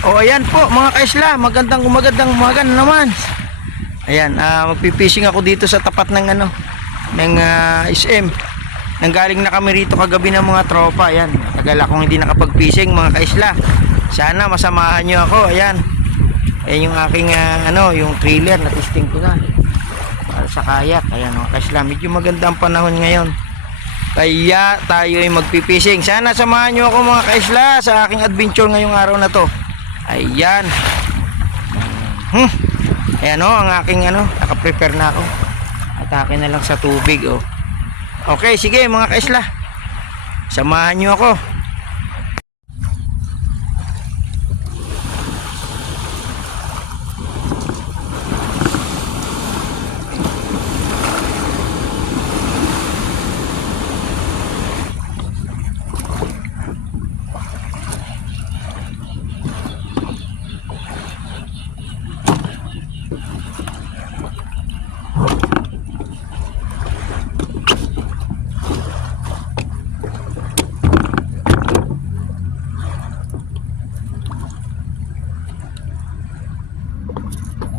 O ayan po mga kaisla, magandang umagandang umaga na naman. Ayan, ah magpipishing ako dito sa tapat ng ano, ng ah, SM. Nanggaling na kami rito kagabi ng mga tropa. Ayan, tagal akong hindi nakapag-fishing mga kaisla. Sana masamahan nyo ako. Ayan. Ayan yung aking ah, ano, yung trailer na testing ko na. Para sa kayak. Ayan mga kaisla, medyo maganda ang panahon ngayon. Kaya tayo ay magpipishing. Sana samahan nyo ako mga kaisla sa aking adventure ngayong araw na to. Ayan. Hmm. Ayan o, ang aking ano, nakaprepare na ako. Atake na lang sa tubig oh. Okay, sige mga kaisla. Samahan nyo ako.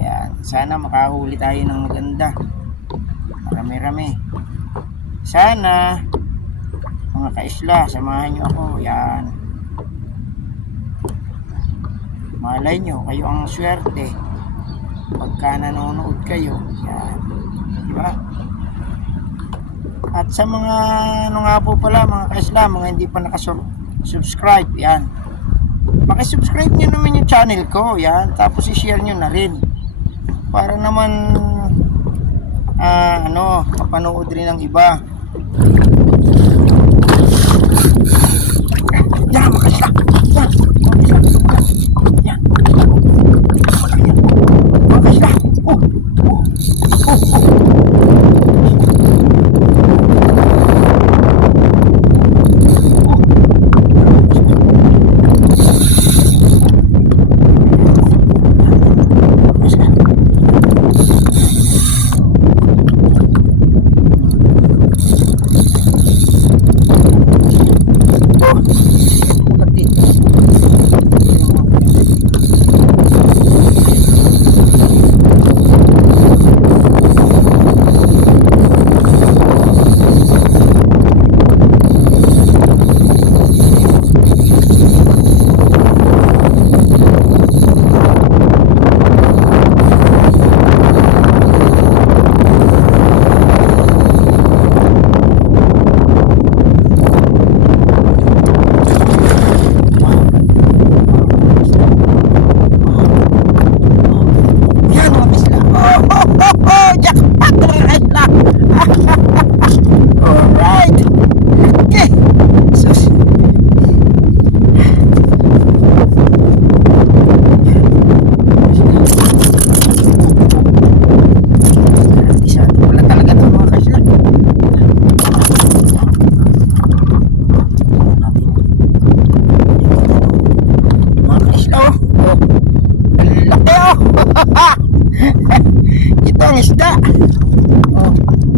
Ayan, sana makahuli tayo ng maganda. Marami-rami. Sana mga kaisla, samahan nyo ako. Yan. Malay nyo, kayo ang swerte. Pagka nanonood kayo. Yan. Di ba? At sa mga ano nga po pala, mga kaisla, mga hindi pa nakasubscribe, yan. Pakisubscribe nyo naman yung channel ko, yan. Tapos i-share nyo na rin. Para naman, ah, ano, mapanood rin ng iba. Yan, makasla. Yan, makasla. Yan. Makasla. Oh, oh, oh, oh. Yan mga pisla. Oh, oh, oh, oh, jackpot mga pisla. Alright. Okay. Sus. Isado pala talaga ito mga pisla. Mga pisla oh. Oh. Ang laki oh. Ito ang isda. Oh.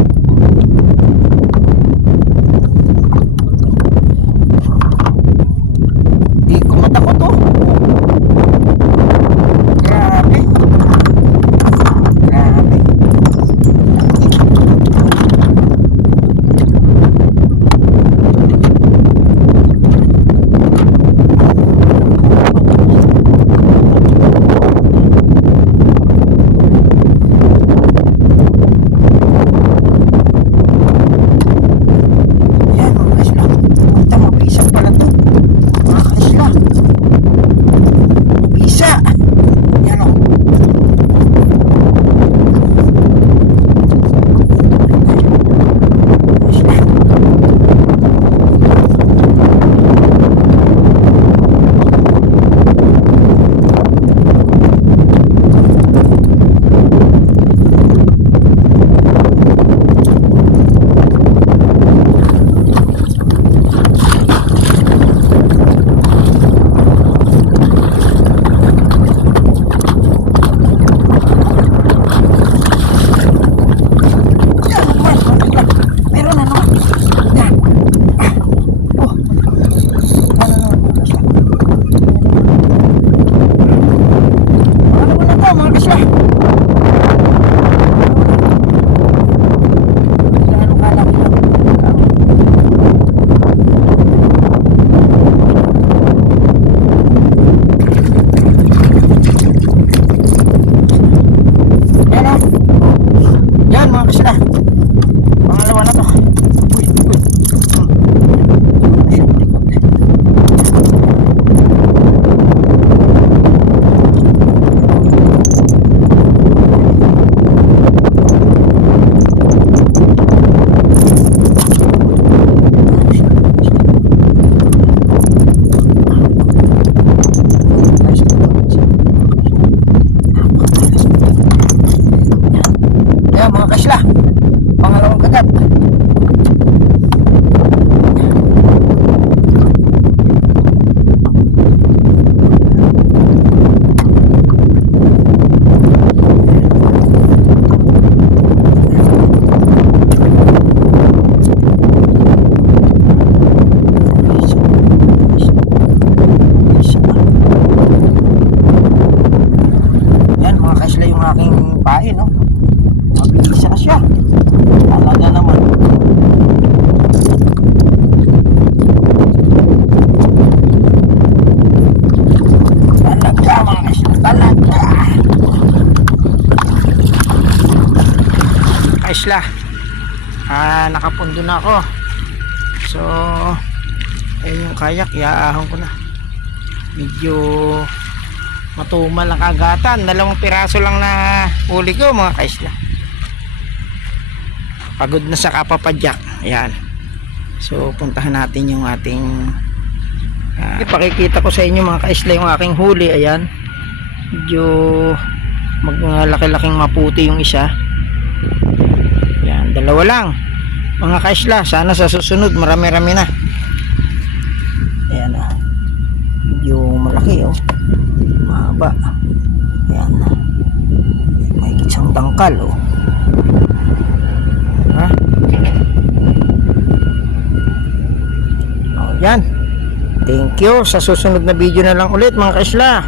Thank you. Kaisla. Ah, nakapundo na ako. So, ayun yung kayak, iaahon ko na. Medyo matumal ang kagatan. Dalawang piraso lang na huli ko mga kaisla. Pagod na sa kapapadyak. Ayan. So, puntahan natin yung ating ah, ipakikita ko sa inyo mga kaisla yung aking huli. Ayan. Medyo maglaki-laking maputi yung isa. Dalawa lang. Mga kaisla, sana sa susunod marami-rami na. Ayan oh. Medyo malaki oh. Mahaba. Ayan. May isang tangkal oh. Ha? Oh, yan. Thank you. Sa susunod na video na lang ulit mga kaisla.